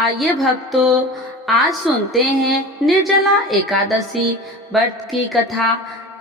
आइए भक्तों, आज सुनते हैं निर्जला एकादशी व्रत की कथा,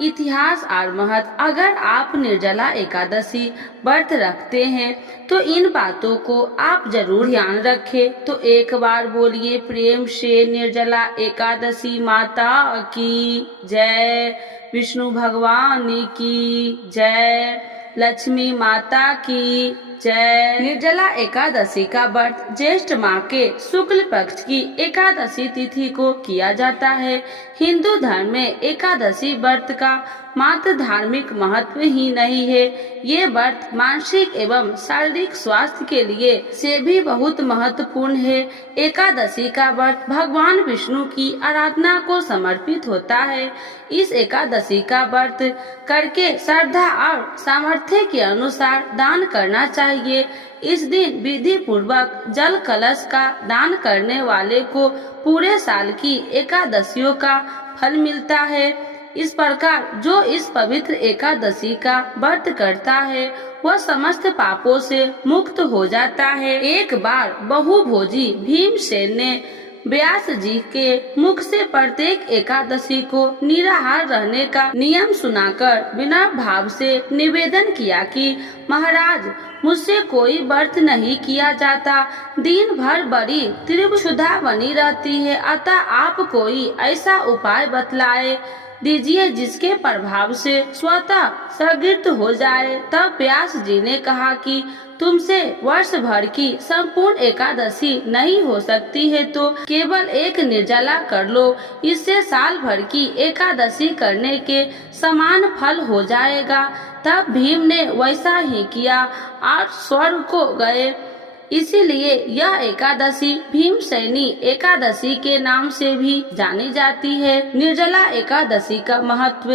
इतिहास और महत्व। अगर आप निर्जला एकादशी व्रत रखते हैं तो इन बातों को आप जरूर ध्यान रखें। तो एक बार बोलिए प्रेम से, निर्जला एकादशी माता की जय, विष्णु भगवान की जय, लक्ष्मी माता की जय। निर्जला एकादशी का व्रत ज्येष्ठ माह के शुक्ल पक्ष की एकादशी तिथि को किया जाता है। हिंदू धर्म में एकादशी व्रत का मात्र धार्मिक महत्व ही नहीं है, ये व्रत मानसिक एवं शारीरिक स्वास्थ्य के लिए से भी बहुत महत्वपूर्ण है। एकादशी का व्रत भगवान विष्णु की आराधना को समर्पित होता है। इस एकादशी का व्रत करके श्रद्धा और सामर्थ्य के अनुसार दान करना चाहिए। इस दिन विधि पूर्वक जल कलश का दान करने वाले को पूरे साल की एकादशियों का फल मिलता है। इस प्रकार जो इस पवित्र एकादशी का व्रत करता है वह समस्त पापों से मुक्त हो जाता है। एक बार बहुभोजी भीमसेन ने व्यास जी के मुख से प्रत्येक एकादशी को निराहार रहने का नियम सुनाकर बिना भाव से निवेदन किया कि महाराज, मुझसे कोई व्रत नहीं किया जाता, दिन भर बड़ी तीव्र क्षुधा बनी रहती है, अतः आप कोई ऐसा उपाय बतलाए दीजिए जिसके प्रभाव से स्वतः सगित हो जाए। तब व्यास जी ने कहा कि तुमसे वर्ष भर की संपूर्ण एकादशी नहीं हो सकती है तो केवल एक निर्जला कर लो, इससे साल भर की एकादशी करने के समान फल हो जाएगा। तब भीम ने वैसा ही किया और स्वर्ग को गए। इसीलिए यह एकादशी भीमसेनी एकादशी के नाम से भी जानी जाती है। निर्जला एकादशी का महत्व।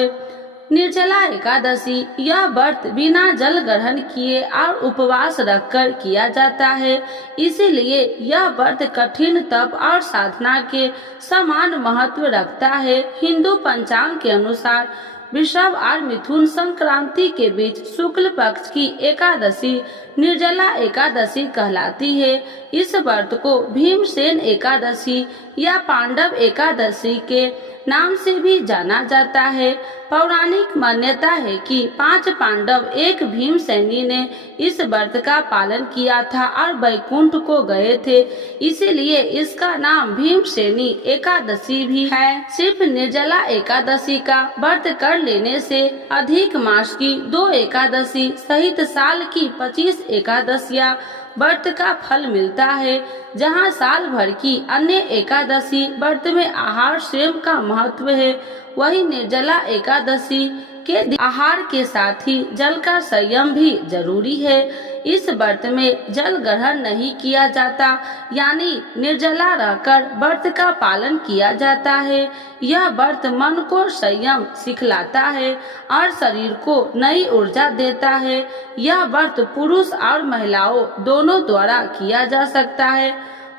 निर्जला एकादशी यह व्रत बिना जल ग्रहण किए और उपवास रखकर किया जाता है। इसीलिए यह व्रत कठिन तप और साधना के समान महत्व रखता है। हिंदू पंचांग के अनुसार वृषभ और मिथुन संक्रांति के बीच शुक्ल पक्ष की एकादशी निर्जला एकादशी कहलाती है। इस व्रत को भीमसेन एकादशी या पांडव एकादशी के नाम से भी जाना जाता है। पौराणिक मान्यता है कि 5 पांडव एक भीमसेनी ने इस व्रत का पालन किया था और वैकुंठ को गए थे, इसीलिए इसका नाम भीमसेनी एकादशी भी है। सिर्फ निर्जला एकादशी का व्रत कर लेने से अधिक मास की 2 एकादशी सहित साल की 25 एकादशियां व्रत का फल मिलता है। जहां साल भर की अन्य एकादशी व्रत में आहार सेवन का महत्व है, वही निर्जला एकादशी के आहार के साथ ही जल का संयम भी जरूरी है। इस व्रत में जल ग्रहण नहीं किया जाता, यानी निर्जला रहकर व्रत का पालन किया जाता है। यह व्रत मन को संयम सिखलाता है और शरीर को नई ऊर्जा देता है। यह व्रत पुरुष और महिलाओं दोनों द्वारा किया जा सकता है।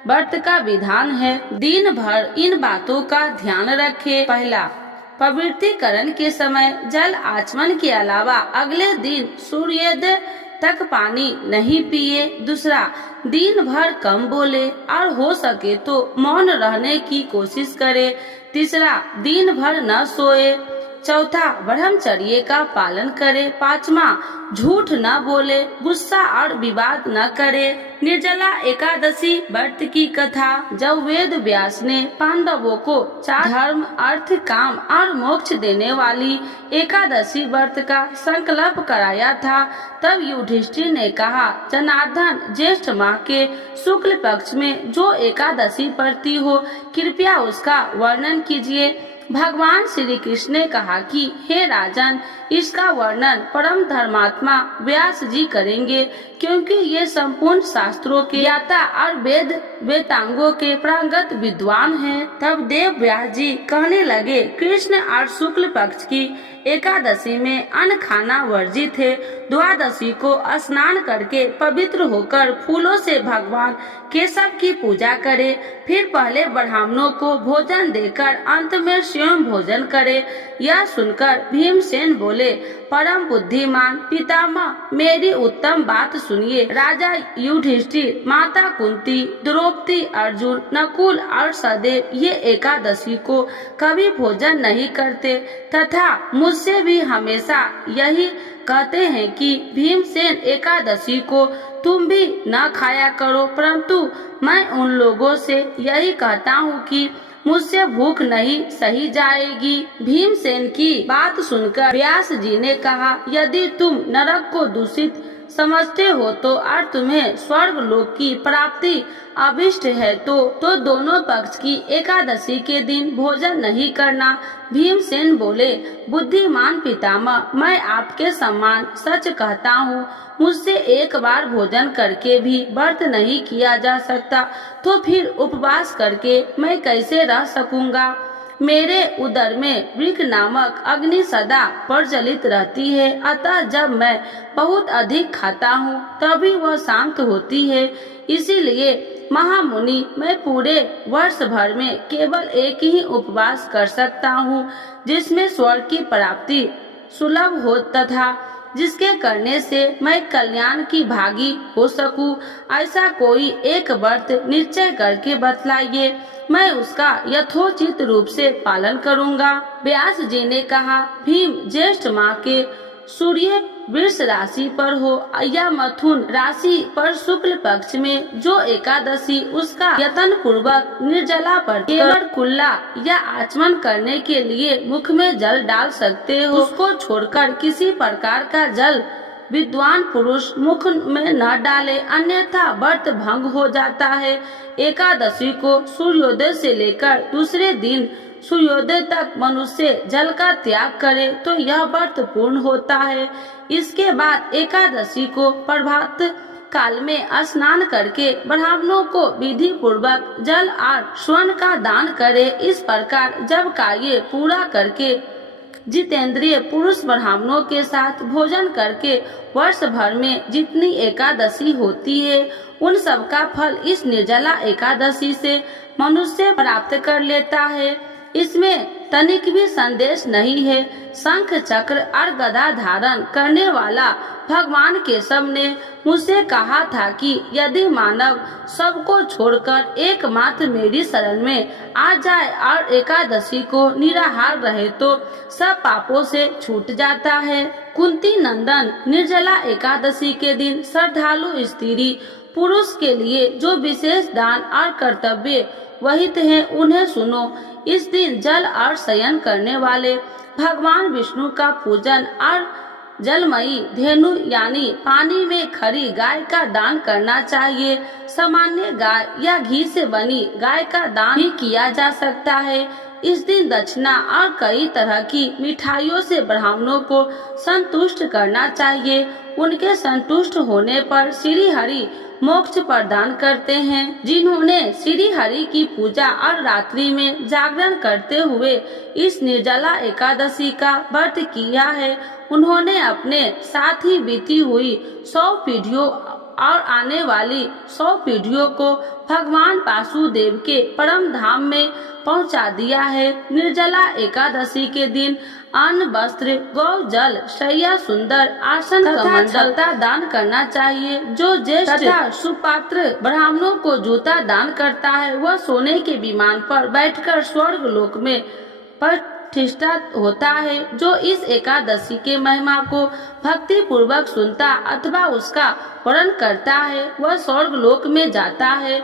व्रत का विधान है, दिन भर इन बातों का ध्यान रखें। पहला, पवित्रीकरण के समय जल आचमन के अलावा अगले दिन सूर्योदय तक पानी नहीं पिए। दूसरा, दिन भर कम बोले और हो सके तो मौन रहने की कोशिश करे। तीसरा, दिन भर न सोए। चौथा, ब्रह्मचर्य का पालन करे। पांचवा, झूठ न बोले, गुस्सा और विवाद न करे। निर्जला एकादशी व्रत की कथा। जब वेद व्यास ने पांडवों को 4 धर्म, अर्थ, काम और मोक्ष देने वाली एकादशी व्रत का संकल्प कराया था, तब युधिष्ठिर ने कहा, जनार्दन, ज्येष्ठ माह के शुक्ल पक्ष में जो एकादशी पड़ती हो, कृपया उसका वर्णन कीजिए। भगवान श्री कृष्ण ने कहा कि हे राजन, इसका वर्णन परम धर्मात्मा व्यास जी करेंगे, क्योंकि ये संपूर्ण शास्त्रों के ज्ञाता और वेद वेदांगों के प्रांगत विद्वान हैं। तब देव व्यास जी कहने लगे, कृष्ण और शुक्ल पक्ष की एकादशी में अन्न खाना वर्जित है। द्वादशी को स्नान करके पवित्र होकर फूलों से भगवान केशव की पूजा करे, फिर पहले ब्राह्मणों को भोजन देकर अंत में स्वयं भोजन करे। यह सुनकर भीमसेन बोले, परम बुद्धिमान पितामह, मेरी उत्तम बात सुनिए। राजा युधिष्ठिर, माता कुंती, द्रौपदी, अर्जुन, नकुल और सहदेव ये एकादशी को कभी भोजन नहीं करते तथा मुझसे भी हमेशा यही कहते हैं कि भीमसेन एकादशी को तुम भी न खाया करो, परंतु मैं उन लोगों से यही कहता हूँ कि मुझसे भूख नहीं सही जाएगी। भीमसेन की बात सुनकर व्यास जी ने कहा, यदि तुम नरक को दूषित समझते हो तो और तुम्हें स्वर्ग लोक की प्राप्ति अभिष्ट है तो दोनों पक्ष की एकादशी के दिन भोजन नहीं करना। भीमसेन बोले, बुद्धिमान पितामह, मैं आपके सम्मान सच कहता हूँ, मुझसे एक बार भोजन करके भी व्रत नहीं किया जा सकता, तो फिर उपवास करके मैं कैसे रह सकूंगा। मेरे उदर में वृक नामक अग्नि सदा प्रज्वलित रहती है, अतः जब मैं बहुत अधिक खाता हूँ तभी वह शांत होती है। इसीलिए महामुनि, मैं पूरे वर्ष भर में केवल एक ही उपवास कर सकता हूँ, जिसमें स्वर्ग की प्राप्ति सुलभ हो तथा जिसके करने से मैं कल्याण की भागी हो सकूं। ऐसा कोई एक व्रत निश्चय करके बतलाइए, मैं उसका यथोचित रूप से पालन करूंगा। व्यास जी ने कहा, भीम, ज्येष्ठ माह के सूर्य वृष राशि पर हो या मथुन राशि पर शुक्ल पक्ष में जो एकादशी उसका यत्न पूर्वक निर्जला पर केवल कुल्ला या आचमन करने के लिए मुख में जल डाल सकते हो, उसको छोड़कर किसी प्रकार का जल विद्वान पुरुष मुख में न डाले, अन्यथा व्रत भंग हो जाता है। एकादशी को सूर्योदय से लेकर दूसरे दिन सूर्योदय तक मनुष्य जल का त्याग करे तो यह व्रत पूर्ण होता है। इसके बाद एकादशी को प्रभात काल में स्नान करके ब्राह्मणों को विधि पूर्वक जल और स्वर्ण का दान करे। इस प्रकार जब कार्य पूरा करके जितेंद्रिय पुरुष ब्राह्मणों के साथ भोजन करके वर्ष भर में जितनी एकादशी होती है उन सब का फल इस निर्जला एकादशी से मनुष्य प्राप्त कर लेता है। इसमें तनिक भी संदेश नहीं है। शंख चक्र और गदा धारण करने वाला भगवान केशव ने मुझसे कहा था कि यदि मानव सबको छोड़कर एकमात्र मेरी शरण में आ जाए और एकादशी को निराहार रहे तो सब पापों से छूट जाता है। कुंती नंदन, निर्जला एकादशी के दिन श्रद्धालु स्त्री पुरुष के लिए जो विशेष दान और कर्तव्य वहित है उन्हें सुनो। इस दिन जल और शयन करने वाले भगवान विष्णु का पूजन और जलमयी धेनु यानी पानी में खड़ी गाय का दान करना चाहिए। सामान्य गाय या घी से बनी गाय का दान भी किया जा सकता है। इस दिन दक्षिणा और कई तरह की मिठाइयों से ब्राह्मणों को संतुष्ट करना चाहिए। उनके संतुष्ट होने पर श्री हरि मोक्ष प्रदान करते हैं। जिन्होंने श्री हरि की पूजा और रात्रि में जागरण करते हुए इस निर्जला एकादशी का व्रत किया है उन्होंने अपने साथ ही बीती हुई 100 पीढ़ियों और आने वाली 100 पीढ़ियों को भगवान वासुदेव के परम धाम में पहुंचा दिया है। निर्जला एकादशी के दिन अन्न, वस्त्र, गौ जल, शैया, सुंदर आसन, कमंडल दान करना चाहिए। जो ज्येष्ठ तथा सुपात्र ब्राह्मणों को जूता दान करता है वह सोने के विमान पर बैठकर स्वर्ग लोक में प्रतिष्ठा होता है। जो इस एकादशी के महिमा को भक्ति पूर्वक सुनता अथवा उसका वर्णन करता है वह स्वर्ग लोक में जाता है।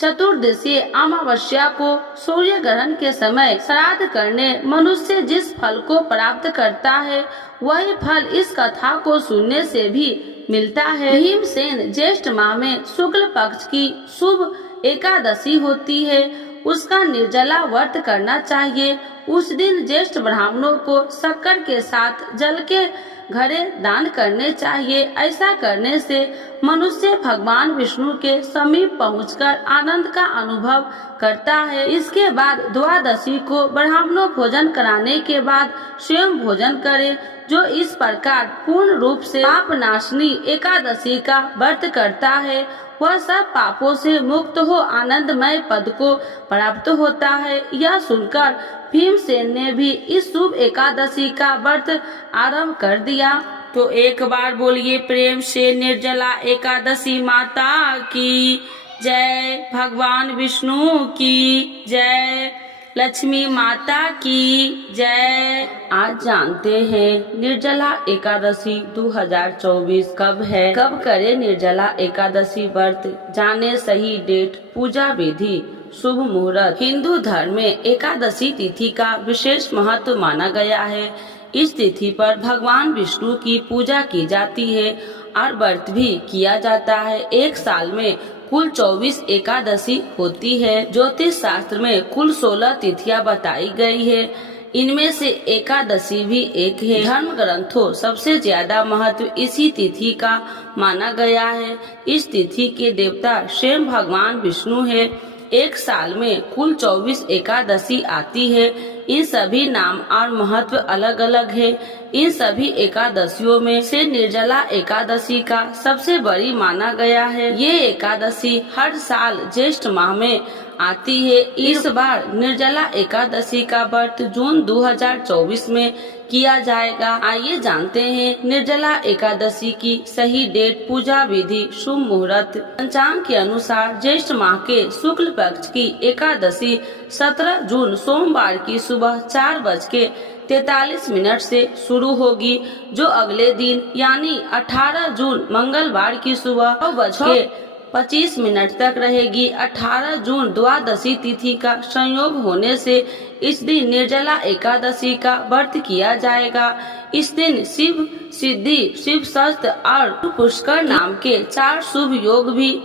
चतुर्दशी अमावस्या को सूर्य ग्रहण के समय श्राद्ध करने मनुष्य जिस फल को प्राप्त करता है वही फल इस कथा को सुनने से भी मिलता है। भीमसेन, ज्येष्ठ माह में शुक्ल पक्ष की शुभ एकादशी होती है, उसका निर्जला व्रत करना चाहिए। उस दिन ज्येष्ठ ब्राह्मणों को शक्कर के साथ जल के घड़े दान करने चाहिए। ऐसा करने से मनुष्य भगवान विष्णु के समीप पहुंचकर आनंद का अनुभव करता है। इसके बाद द्वादशी को ब्राह्मणों भोजन कराने के बाद स्वयं भोजन करे। जो इस प्रकार पूर्ण रूप से पाप नाशनी एकादशी का व्रत करता है वह सब पापों से मुक्त हो आनंदमय पद को प्राप्त होता है। यह सुनकर भीमसेन ने भी इस शुभ एकादशी का व्रत आरंभ कर दिया। तो एक बार बोलिए प्रेम से निर्जला एकादशी माता की जय, भगवान विष्णु की जय, लक्ष्मी माता की जय। आज जानते हैं निर्जला एकादशी 2024 कब है, कब करे निर्जला एकादशी व्रत, जाने सही डेट, पूजा विधि, शुभ मुहूर्त। हिंदू धर्म में एकादशी तिथि का विशेष महत्व माना गया है। इस तिथि पर भगवान विष्णु की पूजा की जाती है और व्रत भी किया जाता है। एक साल में कुल 24 एकादशी होती है। ज्योतिष शास्त्र में कुल 16 तिथियां बताई गई है, इनमें से एकादशी भी एक है। धर्म ग्रंथों सबसे ज्यादा महत्व इसी तिथि का माना गया है। इस तिथि के देवता स्वयं भगवान विष्णु है। एक साल में कुल 24 एकादशी आती है। इन सभी नाम और महत्व अलग अलग है। इन सभी एकादशियों में से निर्जला एकादशी का सबसे बड़ी माना गया है। ये एकादशी हर साल ज्येष्ठ माह में आती है। इस बार निर्जला एकादशी का व्रत जून 2024 में किया जाएगा। आइए जानते हैं निर्जला एकादशी की सही डेट, पूजा विधि, शुभ मुहूर्त। पंचांग के अनुसार ज्येष्ठ माह के शुक्ल पक्ष की एकादशी 17 जून सोमवार की सुबह 4:43 से शुरू होगी, जो अगले दिन यानी 18 जून मंगलवार की सुबह 9:25 तक रहेगी। 18 जून द्वादशी तिथि का संयोग होने से इस दिन निर्जला एकादशी का व्रत किया जाएगा। इस दिन शिव सिद्धि, शिव शस्त्र और पुष्कर नाम के 4 शुभ योग भी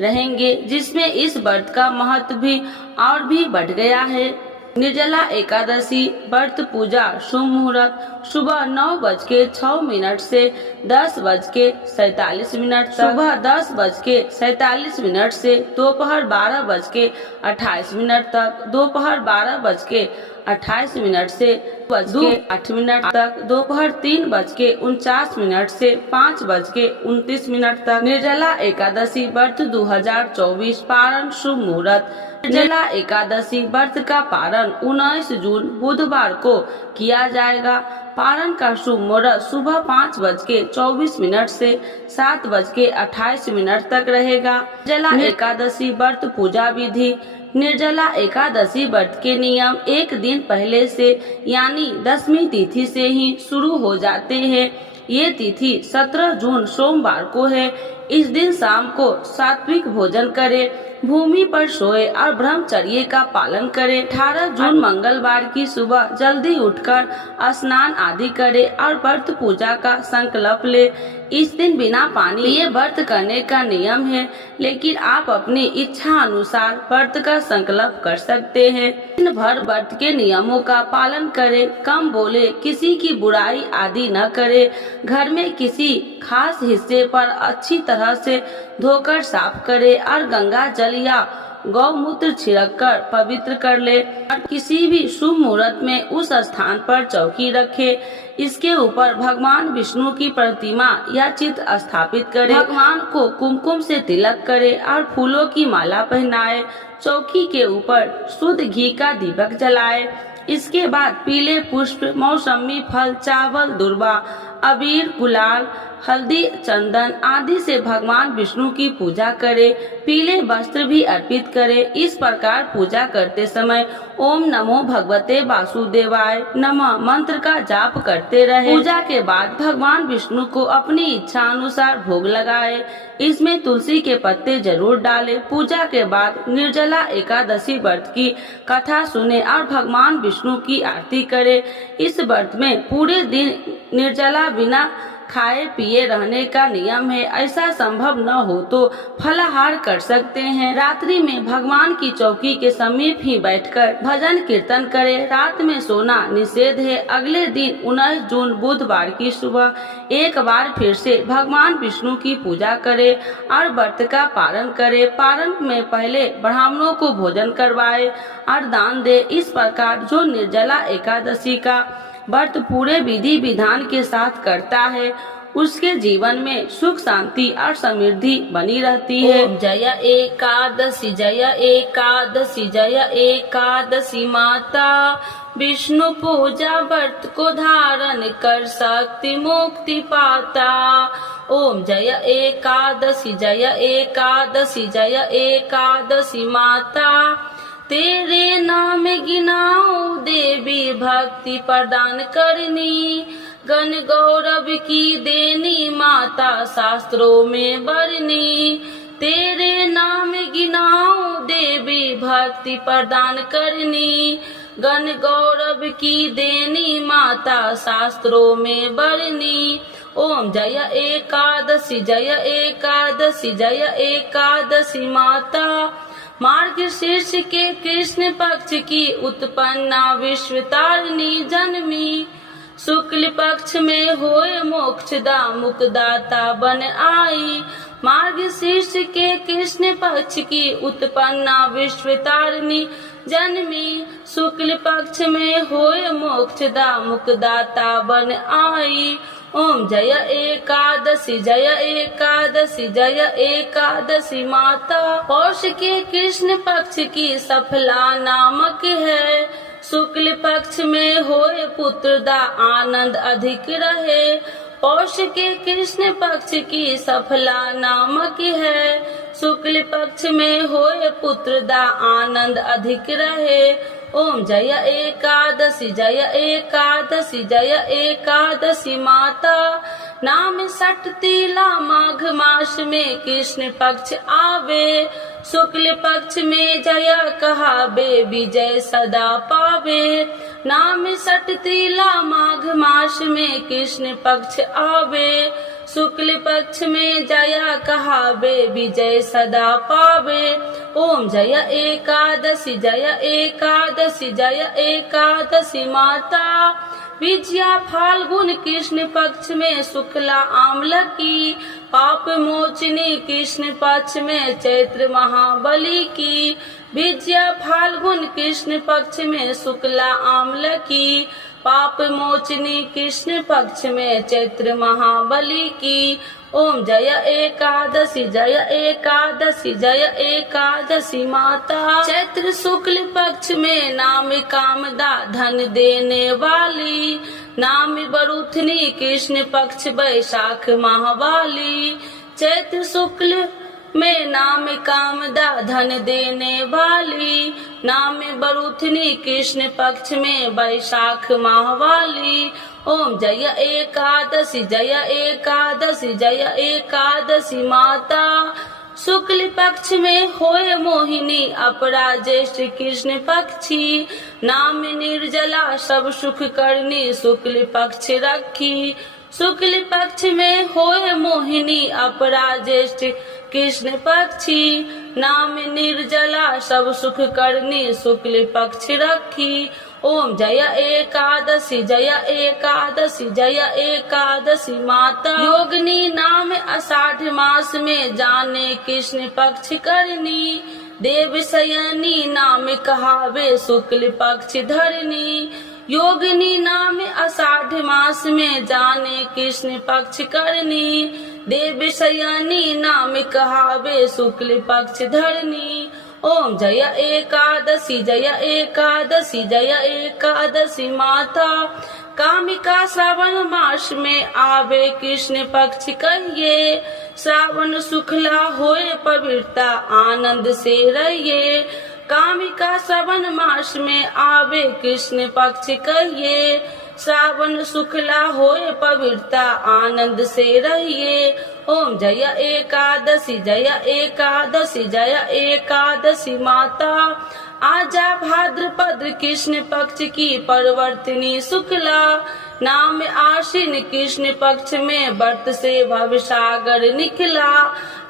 रहेंगे, जिसमें इस व्रत का महत्व भी और भी बढ़ गया है। निर्जला एकादशी व्रत पूजा शुभ मुहूर्त सुबह 9:06 से 10:47 तक, सुबह 10:47 से दोपहर 12:28 तक, दोपहर 12:28 से 2:08 तक, दोपहर 3:49 से 5:29 तक। निर्जला एकादशी व्रत 2024 पारण शुभ मुहूर्त। निर्जला एकादशी व्रत का पारण 19 जून बुधवार को किया जाएगा। पारण का शुभ मुहूर्त सुबह 5:24 से 7:28 तक रहेगा। निर्जला एकादशी व्रत पूजा विधि। निर्जला एकादशी व्रत के नियम एक दिन पहले से यानी 10वीं तिथि से ही शुरू हो जाते हैं। ये तिथि 17 जून सोमवार को है। इस दिन शाम को सात्विक भोजन करें, भूमि पर सोए और ब्रह्मचर्य का पालन करें। 18 जून मंगलवार की सुबह जल्दी उठकर स्नान आदि करें और व्रत पूजा का संकल्प ले। इस दिन बिना पानी पिए व्रत करने का नियम है, लेकिन आप अपनी इच्छा अनुसार व्रत का संकल्प कर सकते हैं। दिन भर व्रत के नियमों का पालन करें, कम बोले, किसी की बुराई आदि न करें, घर में किसी खास हिस्से पर अच्छी तरह से धोकर साफ करें और गंगा जल या गौमूत्र छिड़क कर पवित्र कर ले और किसी भी शुभ मुहूर्त में उस स्थान पर चौकी रखे। इसके ऊपर भगवान विष्णु की प्रतिमा या चित्र स्थापित करें। भगवान को कुमकुम से तिलक करें और फूलों की माला पहनाए। चौकी के ऊपर शुद्ध घी का दीपक जलाए। इसके बाद पीले पुष्प, मौसमी फल, चावल, दुर्वा, अबीर, गुलाल, हल्दी, चंदन आदि से भगवान विष्णु की पूजा करें। पीले वस्त्र भी अर्पित करें। इस प्रकार पूजा करते समय ओम नमो भगवते वासुदेवाय नमः मंत्र का जाप करते रहे। पूजा के बाद भगवान विष्णु को अपनी इच्छा अनुसार भोग लगाए। इसमें तुलसी के पत्ते जरूर डालें। पूजा के बाद निर्जला एकादशी व्रत की कथा सुने और भगवान विष्णु की आरती करें। इस व्रत में पूरे दिन निर्जला बिना खाए पिए रहने का नियम है। ऐसा संभव न हो तो फलाहार कर सकते हैं। रात्रि में भगवान की चौकी के समीप ही बैठकर भजन कीर्तन करें। रात में सोना निषेध है। अगले दिन 19 जून बुधवार की सुबह एक बार फिर से भगवान विष्णु की पूजा करें और व्रत का पारण करें। पारण में पहले ब्राह्मणों को भोजन करवाए और दान दे। इस प्रकार जो निर्जला एकादशी का व्रत पूरे विधि विधान के साथ करता है, उसके जीवन में सुख शांति और समृद्धि बनी रहती है। ओम जय एकादशी जय एकादशी जय एकादशी माता, विष्णु पूजा व्रत को धारण कर शक्ति मुक्ति पाता। ओम जय एकादशी जय एकादशी जय एकादशी माता, तेरे नाम गिनाओ देवी भक्ति प्रदान करनी, गण गौरव की देनी माता शास्त्रों में बरनी। तेरे नाम गिनाओ देवी भक्ति प्रदान करनी, गण गौरव की देनी माता शास्त्रों में बरनी। ओम जय एकादशी जय एकादशी जय एकादशी माता, मार्गशीर्ष के कृष्ण पक्ष की उत्पन्ना विश्व तारिणी जन्मी, शुक्ल पक्ष में होए मोक्षदा मुक्तिदाता बन आई। मार्गशीर्ष के कृष्ण पक्ष की उत्पन्ना विश्व तारिणी जन्मी, शुक्ल पक्ष में होए मोक्षदा मुक्तिदाता बन आई। ओम जय एकादशी जय एकादशी जय एकादशी माता, पौष के कृष्ण पक्ष की सफला नामक है, शुक्ल पक्ष में होए पुत्रदा आनंद अधिक रहे। पौष के कृष्ण पक्ष की सफला नामक है, शुक्ल पक्ष में होए पुत्रदा आनंद अधिक रहे। ओम जय एकादशी जय एकादशी जय एकादशी माता, नाम सठ तीला माघ मास में कृष्ण पक्ष आवे, शुक्ल पक्ष में जय कहावे विजय सदा पावे। नाम सठ तीला माघ मास में कृष्ण पक्ष आवे, शुक्ल पक्ष में जय कहावे विजय सदा पावे। ओम जय एकादशी जय एकादशी जय एकादशी माता, विजया फाल्गुन कृष्ण पक्ष में शुक्ला आम्ल की, पाप मोचनी कृष्ण पक्ष में चैत्र महाबली की। विजया फाल्गुन कृष्ण पक्ष में शुक्ला आम्ल की, पाप मोचनी कृष्ण पक्ष में चैत्र महाबली की। ओम जय एकादशी जय एकादशी जय एकादशी माता, चैत्र शुक्ल पक्ष में नाम कामदा धन देने वाली, नाम बरूथनी कृष्ण पक्ष बैशाख माहवाली। चैत्र शुक्ल में नाम कामदा धन देने वाली, नाम बरूथनी कृष्ण पक्ष में बैशाख माहवाली। ओम जय एकादशी जय एकादशी जय एकादशी माता, शुक्ल पक्ष में होए मोहिनी अपरा ज्येष्ठ कृष्ण पक्षी, नाम निर्जला सब सुख करनी शुक्ल पक्ष रखी। शुक्ल पक्ष में होए मोहिनी अपरा ज्येष्ठ कृष्ण पक्षी, नाम निर्जला सब सुख करनी शुक्ल पक्ष रखी। ओम जय एकादशी जय एकादशी जय एकादशी माता, योगिनी नाम आषाढ़ मास में जाने कृष्ण पक्ष करनी, देव शयनी नाम कहावे शुक्ल पक्ष धरनी। योगिनी नाम आषाढ़ मास में जाने कृष्ण पक्ष करनी, देव शयनी नाम कहावे शुक्ल पक्ष धरनी। ओम जय एकादशी जय एकादशी जय एकादशी माता, कामिका श्रावण मास में आवे कृष्ण पक्ष कहिए, श्रावण शुक्ला होए पवित्रता आनंद से रहिए। कामिका श्रावण मास में आवे कृष्ण पक्ष कहिए, श्रावण शुक्ला होए पवित्रता आनंद से रहिए। ओम जय एकादशी जय एकादशी जय एकादशी माता, आजा भाद्रपद कृष्ण पक्ष की परिवर्तनी शुक्ला, नाम आश्विन कृष्ण पक्ष में व्रत से भवसागर निकला।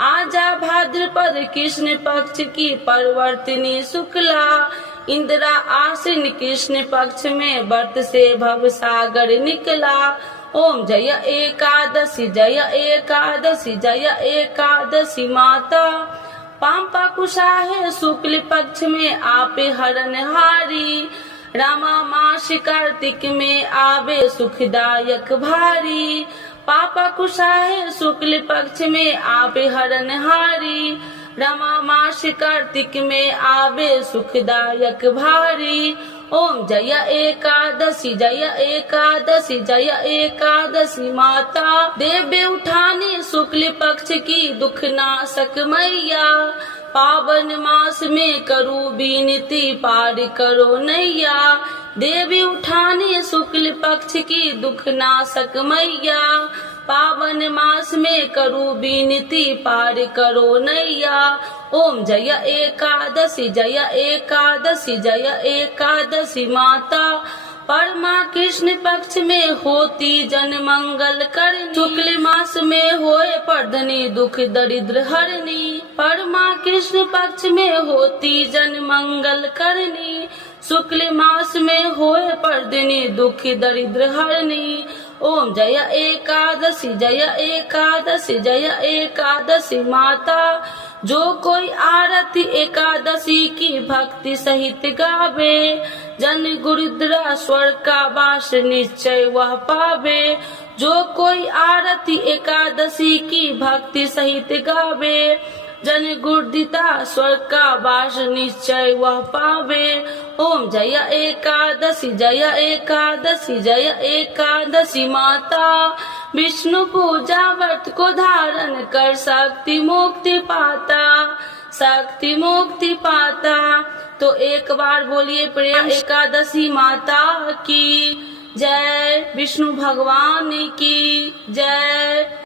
आजा भाद्रपद कृष्ण पक्ष की परिवर्तनी शुक्ला, इंदिरा आश्विन कृष्ण पक्ष में व्रत से भवसागर निकला। ओम जय एकादशी जय एकादशी जय एकादशी माता, पांपा कुशाहे शुक्ल पक्ष में आपे हरणहारी, रामा मास कार्तिक में आवे सुखदायक भारी। पापा कुशाहे शुक्ल पक्ष में आवे हरणहारी, रमा मास कार्तिक में आवे सुखदायक भारी। ओम जय एकादशी जय एकादशी जय एकादशी माता, देवे उठाने शुक्ल पक्ष की दुख नाशक मैया, पावन मास में करूँ विनती पार करो नैया, देवी उठाने शुक्ल पक्ष की दुख नाशक मैया, पावन मास में करूँ विनती पार करो नैया। ओम जय एकादशी जय एकादशी जय एकादशी माता, परमा कृष्ण पक्ष में होती जन मंगल करनी, शुक्ल मास में होए पर्धनी दुख दरिद्र हरनी, परमा कृष्ण पक्ष में होती जन मंगल करनी, शुक्ल मास में होए पर्धनी दुख दरिद्र हरनी। ओम जय एकादशी जय एकादशी जय एकादशी माता, जो कोई आरती एकादशी की भक्ति सहित गावे, जन गुरुद्रा स्वर्ग का वास निश्चय वह पावे, जो कोई आरती एकादशी की भक्ति सहित गावे, जन गुरुदिता स्वर्ग का वास निश्चय वह पावे। ओम जय एकादशी जय एकादशी जय एकादशी माता, विष्णु पूजा व्रत को धारण कर शक्ति मुक्ति पाता, शक्ति मुक्ति पाता। तो एक बार बोलिए प्रेम एकादशी माता की जय, विष्णु भगवान की जय।